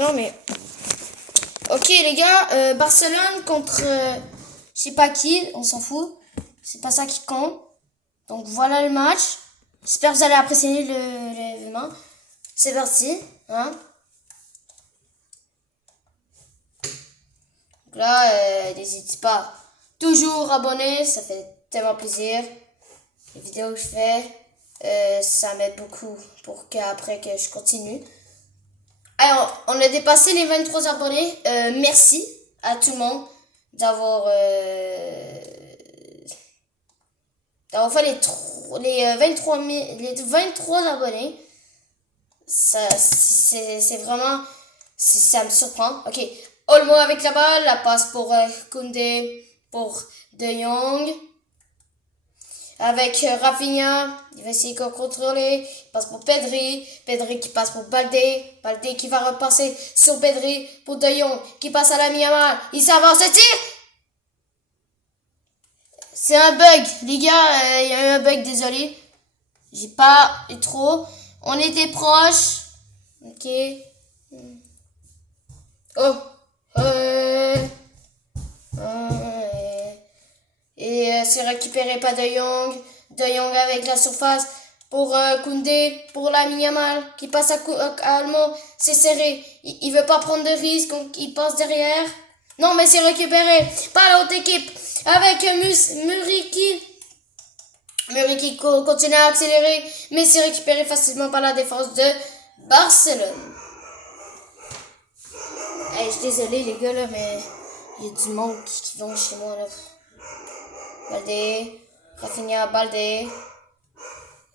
Non, mais... Ok, les gars, Barcelone contre... je sais pas qui, on s'en fout. C'est pas ça qui compte. Donc, voilà le match. J'espère que vous allez apprécier l'événement. C'est parti, hein. Donc là, n'hésitez pas. Toujours abonner, ça fait tellement plaisir. Les vidéos que je fais, ça m'aide beaucoup pour qu'après que je continue. Alors, on a dépassé les 23 abonnés. Merci à tout le monde d'avoir fait les 23 abonnés. C'est vraiment... ça me surprend. Ok. Olmo avec la balle. La passe pour Koundé. Pour De Jong. Avec Rafinha, il va essayer de contrôler, il passe pour Pedri, Pedri qui passe pour Baldé, Baldé qui va repasser sur Pedri pour De Jong, qui passe à la Yamal, il s'avance, c'est tir. C'est un bug, les gars, il y a eu un bug, désolé, j'ai pas eu trop, on était proche, ok, oh, et c'est récupéré par De Jong. De Jong avec la surface pour Koundé, pour la Yamal qui passe à Almo. C'est serré. Il veut pas prendre de risque, donc il passe derrière. Non, mais c'est récupéré par l'autre équipe avec Muriqi. Muriqi continue à accélérer, mais c'est récupéré facilement par la défense de Barcelone. Hey, je suis désolé les gars là, mais il y a du monde qui vont chez moi là. Baldé, Rafinha, Baldé.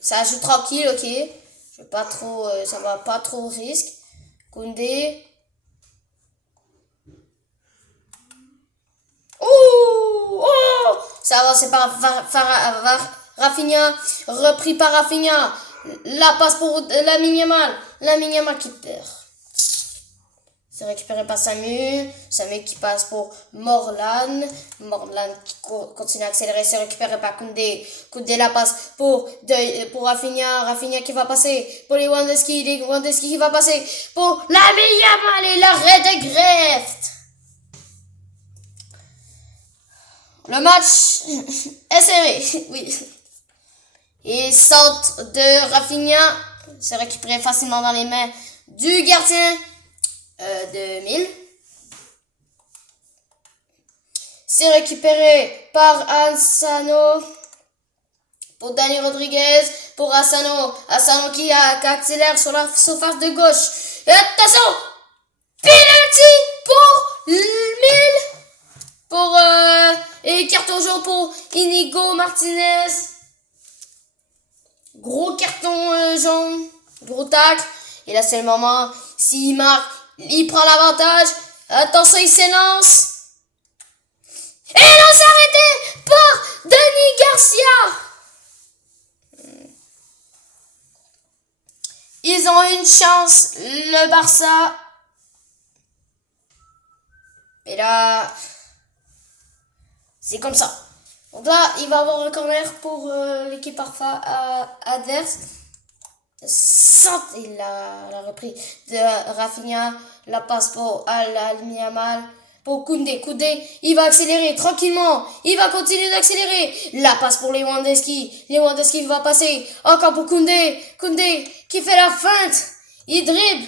Ça joue tranquille, ok. Je veux pas trop, ça va pas trop au risque. Koundé. Oh, ça va, c'est par Rafinha. Repris par Rafinha. La passe pour Lamine Yamal. Lamine Yamal qui perd. C'est récupéré par Samu qui passe pour Morlan qui continue à accélérer. C'est récupéré par Koundé. Koundé la passe pour Rafinha qui va passer pour Lewandowski qui va passer pour Lamine Yamal et l'arrêt de Greft. Le match est serré, oui. Et centre de Rafinha, c'est récupéré facilement dans les mains du gardien de Mille. C'est récupéré par Asano pour Dani Rodriguez, pour Asano qui accélère sur la surface de gauche. Et attention, penalty pour Mille, et carton jaune pour Inigo Martinez. Gros carton jaune, gros tacle. Et là c'est le moment, s'il marque, il prend l'avantage. Attention, il s'élance. Et non, c'est arrêté par Denis Garcia. Ils ont une chance, le Barça. Et là, c'est comme ça. Donc là, il va avoir un corner pour l'équipe adverse. Il a repris de Rafinha, la passe pour Al-Yamal, pour Koundé, il va accélérer tranquillement, il va continuer d'accélérer, la passe pour Lewandowski va passer, encore pour Koundé qui fait la feinte, il dribble,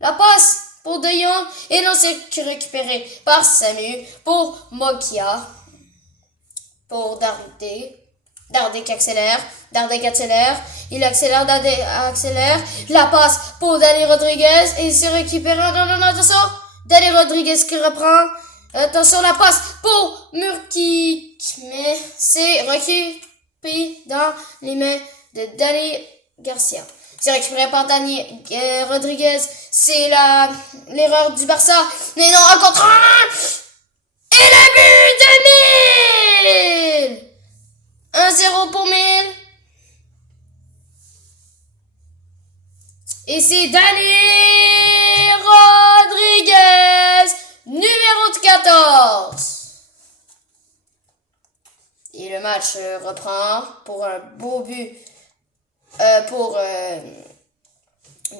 la passe pour De Jong, et non, c'est récupéré par Samu, pour Mokia, pour Dardé qui accélère, il accélère, la passe pour Dani Rodriguez, et c'est récupéré, non, attention, Dani Rodriguez qui reprend, attention, la passe pour Murki, mais c'est récupéré dans les mains de Dani Garcia. C'est récupéré par Dani Rodriguez, c'est l'erreur du Barça, mais non, un contre un, et le but de Mille. 1-0 pour Mille. Et c'est Dani Rodriguez, numéro 14. Et le match reprend pour un beau but pour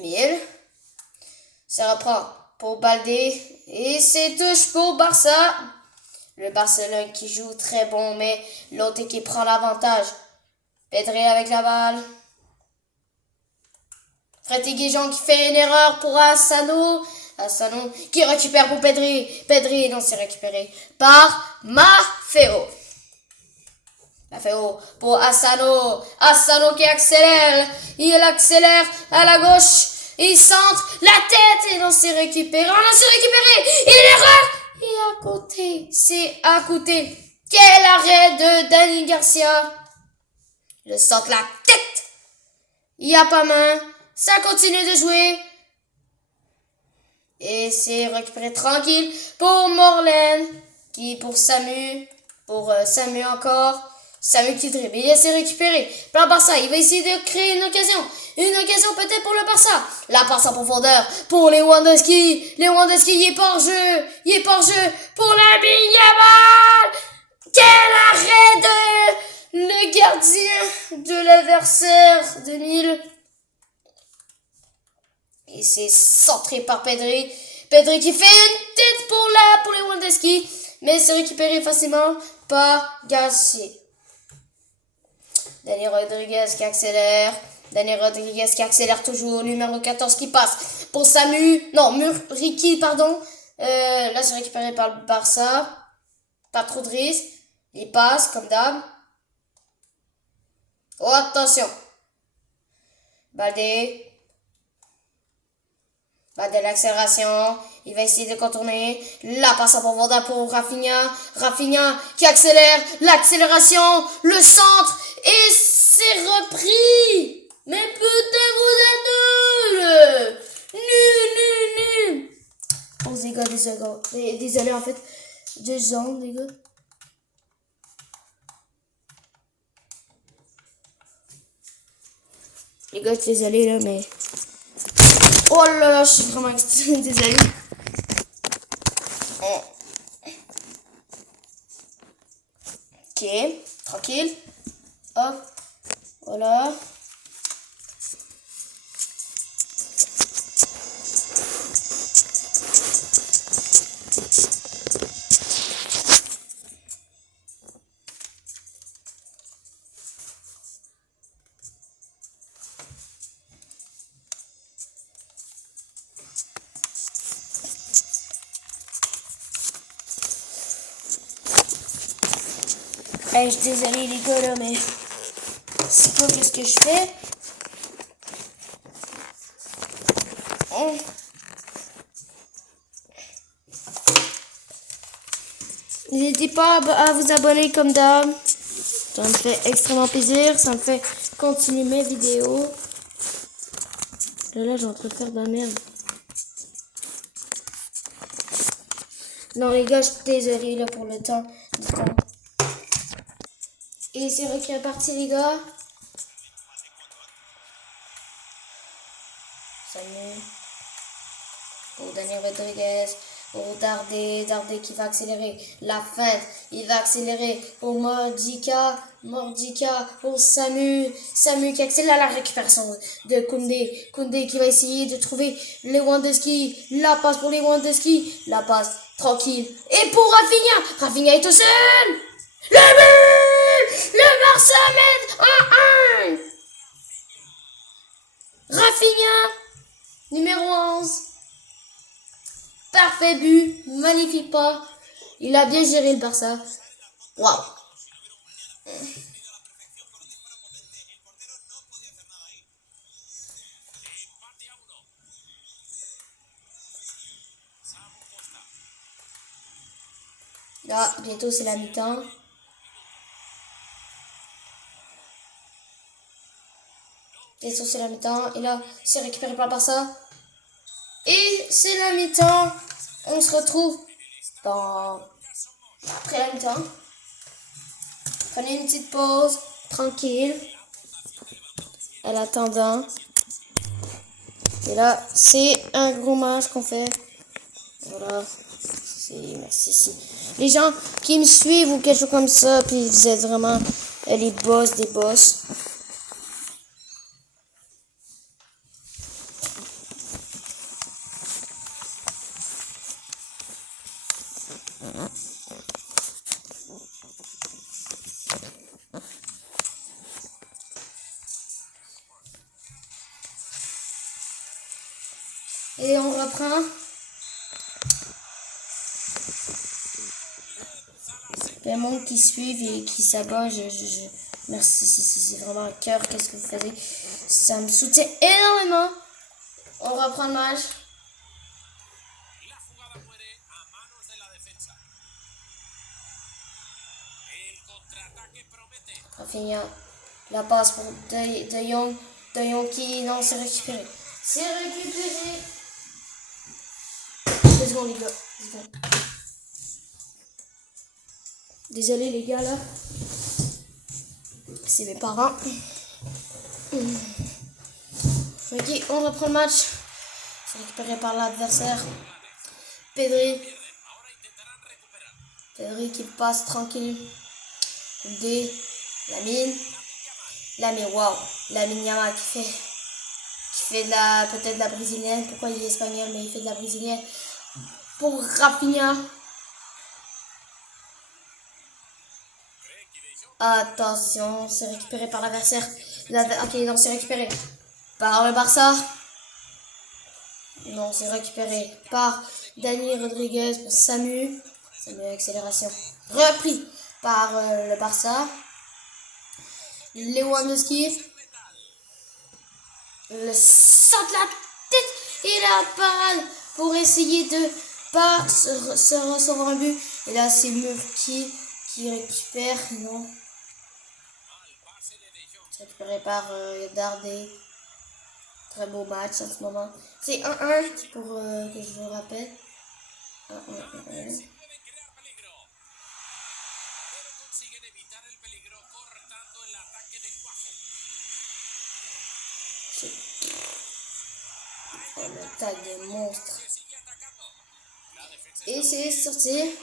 Mille. Ça reprend pour Baldé. Et c'est touche pour Barça. Le Barcelone qui joue très bon, mais l'autre équipe prend l'avantage. Pedri avec la balle. Freddy Guijon qui fait une erreur pour Asano. Asano qui récupère pour Pedri. Pedri, non, c'est récupéré par Maffeo. Maffeo pour Asano. Asano qui accélère. Il accélère à la gauche. Il centre la tête et non, c'est récupéré. Oh non, c'est récupéré. Il est l'erreur. Et à côté, c'est à côté. Quel arrêt de Dani Garcia. Le centre la tête. Il n'y a pas main. Ça continue de jouer. Et c'est récupéré tranquille pour Morlen. Qui pour Samu. Pour Samu encore. Samu qui dribble. Il essaie de récupérer. Plein Barça. Il va essayer de créer une occasion. Une occasion peut-être pour le Barça. La passe en profondeur pour les Lewandowski. Lewandowski, il est pas hors jeu. Il est pas hors jeu pour Lamine Yamal. Quel arrêt de le gardien de l'adversaire de Lille. Et c'est centré par Pedri. Pedri qui fait une tête pour les Lewandowski. Mais c'est récupéré facilement par Garcia. Dani Rodriguez qui accélère. Dani Rodriguez qui accélère toujours. Numéro 14 qui passe pour Samu. Non, Ricky, pardon. Là, c'est récupéré par le Barça. Pas trop de risque. Il passe comme d'hab. Oh, attention. Baldé. Baldé l'accélération. Il va essayer de contourner. La passe en profondeur pour Rafinha. Rafinha qui accélère. L'accélération. Le centre. Et c'est repris. Mais putain, vous êtes nuls. Nul. Oh, les gars, désolé en fait. 2 ans, les gars. Les gars, désolé là, mais... Oh là là, je suis vraiment extrêmement désolé. Ok, tranquille. Hop, voilà. Je suis désolée les gars là, mais c'est pas qu'est-ce que je fais. N'hésitez pas à vous abonner comme d'hab. Ça me fait extrêmement plaisir. Ça me fait continuer mes vidéos. Là, j'ai en train de faire de la merde. Non les gars, je suis désolée là pour le temps. Et c'est vrai qu'il est parti les gars. Salut. Pour Dani Rodriguez. Pour Dardé. Dardé qui va accélérer. La feinte. Il va accélérer pour Mordika. Mordika pour Samu. Samu qui accélère la récupération de Koundé. Koundé qui va essayer de trouver Lewandowski. La passe pour Lewandowski. La passe tranquille. Et pour Rafinha. Rafinha est tout seul. Le but! Le Barça mène 1-1. Rafinha, numéro 11. Parfait but, magnifique pas. Il a bien géré le Barça. Waouh. Là, bientôt c'est la mi-temps. Bientôt c'est la mi-temps. Et là, c'est récupéré par le Barça. Et c'est la mi-temps. On se retrouve après la mi-temps. Prenez une petite pause, tranquille. En attendant. Et là, c'est un gros match qu'on fait. Voilà. Merci. Les gens qui me suivent ou quelque chose comme ça, puis vous êtes vraiment les boss des boss. Et on reprend. Le monde qui suivent et qui s'abonne, merci, c'est vraiment un cœur, qu'est-ce que vous faites? Ça me soutient énormément. On reprend le match. Rafinha, la passe pour De Jong. De Jong qui, non, c'est récupéré. C'est récupéré. 2 secondes, les gars. 2 secondes. Désolé, les gars, là. C'est mes parents. Ok, on reprend le match. C'est récupéré par l'adversaire. Pedri. Pedri qui passe tranquille. D. Lamine, waouh. Lamine Yamal qui fait de la, peut-être de la brésilienne. Pourquoi il est espagnol, mais il fait de la brésilienne. Pour Rafinha. Attention, c'est récupéré par l'adversaire. Ok, non, c'est récupéré par le Barça. Non, c'est récupéré par Dani Rodriguez pour Samu. Samu accélération. Repris par le Barça. Lewandowski. Le centre de la tête et la parade pour essayer de pas se recevoir un but. Et là, c'est Murky qui récupère. Non. C'est récupéré par Dardé. Très beau match en ce moment. C'est 1-1 pour que je vous rappelle. 1-1. Oh, le tag des monstres. Et c'est sorti.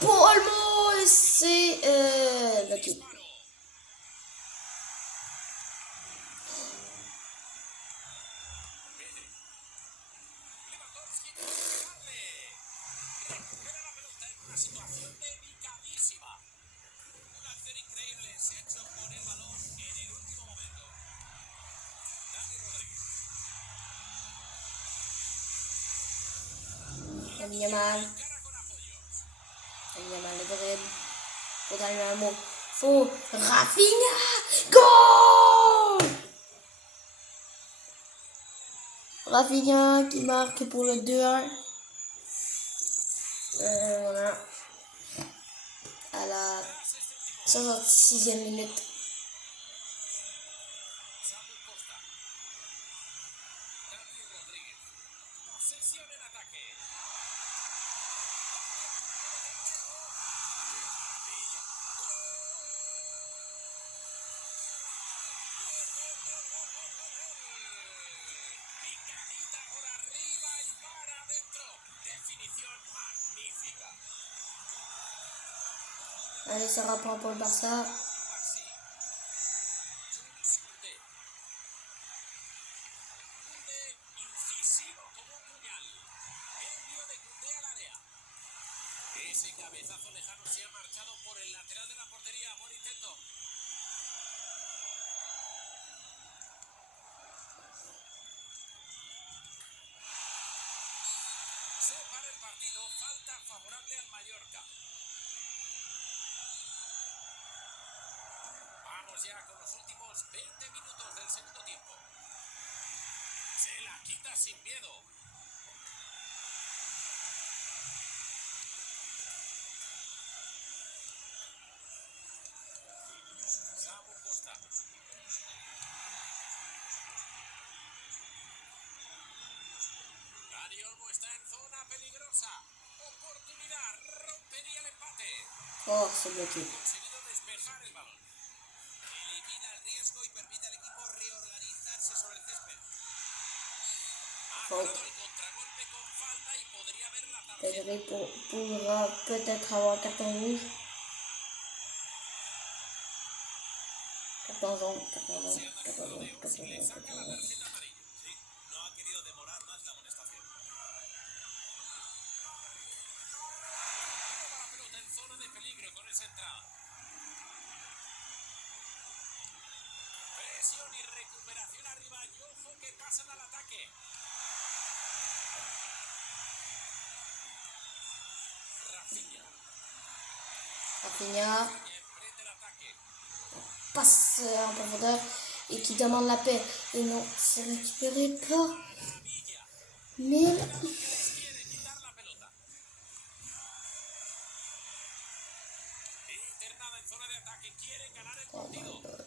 Pour Olmo, c'est Lucky. Yamal le dribble pour Dani Olmo. Pour Rafinha. Goal! Rafinha qui marque pour le 2-1. Voilà. À la 66e minute. Allez, ça reprend pour le Barça. Ya con los últimos 20 minutos del segundo tiempo. Se la quita sin miedo. Samu Costa. Dani Olmo está en zona peligrosa. Oportunidad, rompería el empate. Oh, c'est bloqué. Conseguido despejar el balón. Elimina el riesgo y permite al equipo reorganizarse sobre el césped. Ha ganado el contragolpe con falta y podría haber la tarjeta. Pedri pourra peut-être avoir carton rouge. Carton jaune, carton jaune, carton jaune, carton jaune, Saca carton la jaune. tarjeta amarilla. Sí, no ha querido demorar más la amonestación. Toma la pelota en zona de peligro con esa entrada. Presión y recuperación arriba y ojo que pasan al ataque. Rafinha. Rafinha Emprende el ataque. passe en profondeur et qui demande la paix. Et non, c'est récupéré par Maravilla. Mil. Quiere quitar la pelota. Internada en zona de ataque. Quieren ganar el Oh my partido. god.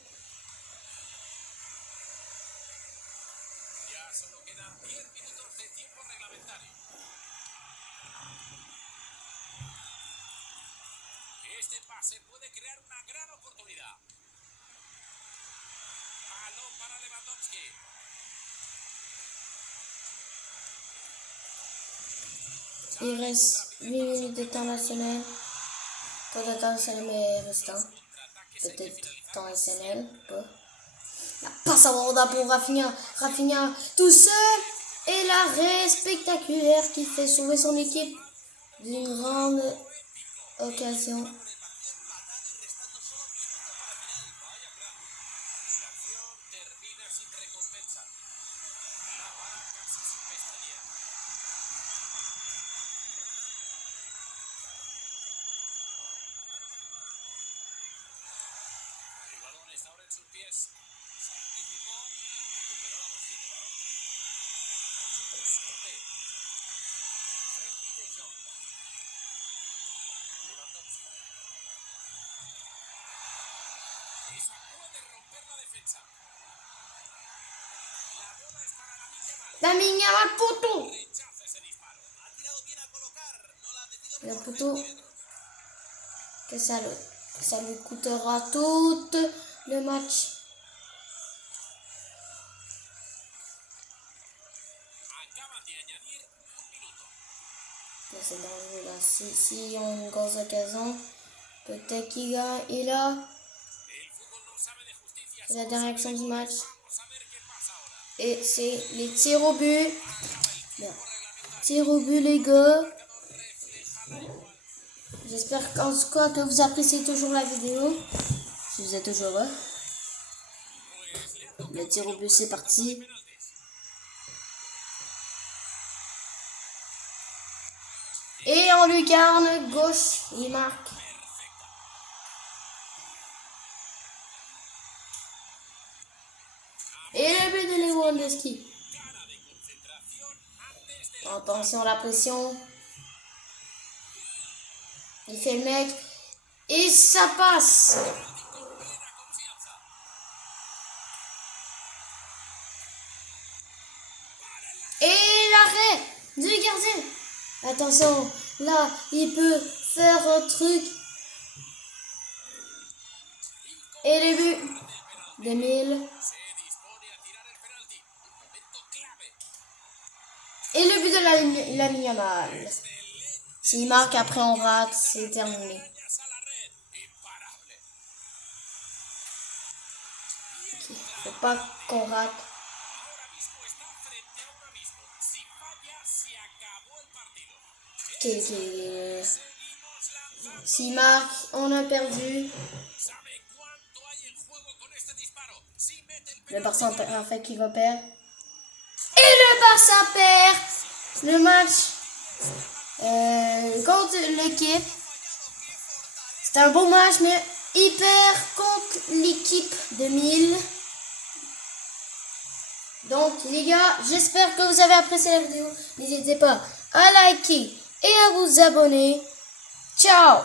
Ya solo quedan 10 minutos de tiempo reglamentario. Este pase puede crear una gran oportunidad. Balón para Lewandowski. Il reste 8 minutes de temps national. Pas de temps national, mais restant. Contraataques hay que Peut-être finalizar. temps national, pas. La passe à Borda pour Rafinha. Rafinha tout seul. Et l'arrêt spectaculaire qui fait sauver son équipe d'une grande occasion. Con el partido empatado y restando solo minutos para el final. Vaya plan. La acción termina sin recompensa. La para casi sin pestañear. El balón está ahora en sus pies. Se anticipó y recuperó la posición de balón. Jules Koundé. Frenkie de Jong. Lewandowski. Esa puede romper la defensa. La bola es para Lamine Yamal poteau. rechaza ese disparo. Ha tirado bien a colocar. No la ha metido Le por poteau. centímetros. Que ça lui coûtera tout le match. Acaban de añadir un minuto. Là, c'est dangereux là. Si on a une grosse occasion, peut-être qu'il gagne. Et là, El fútbol no sabe de justicia. c'est la dernière action du match. Vamos a ver qué pasa ahora. Et c'est les tirs au but. Acaba el Bien. tiempo reglamentario. Tirs au but, les gars. Refleja la igualdad. J'espère qu'en tout cas que vous appréciez toujours la vidéo. Si vous êtes toujours là. Le tir au but, c'est parti. Et en lucarne gauche, il marque. Et le but de Lewandowski. Cara de concentración antes de Attention à la pression. Il fait le mec. Et ça passe. con plena confianza. Et l'arrêt du gardien. Attention, là, il peut faire un truc. Et le but de Mille. Se dispone a tirar el penalti. Un momento clave. Et le but de Lamine Yamal. S'il marque, après on rate, c'est terminé. Cañas a la red. Imparable. Ok, faut pas qu'on rate. Ahora mismo está frente a un abismo. Si falla, se acabó el partido. Ok, ok. Seguimos lanzando. S'il marque, on a perdu. ¿Sabe cuánto hay en juego con este disparo? Si mete el Le penalti, Barça en fait qui va perdre. Et le Barça perd le match contre l'équipe. C'était un beau match, mais il perd contre l'équipe de Mille. Donc les gars, j'espère que vous avez apprécié la vidéo. N'hésitez pas à liker et à vous abonner. Ciao!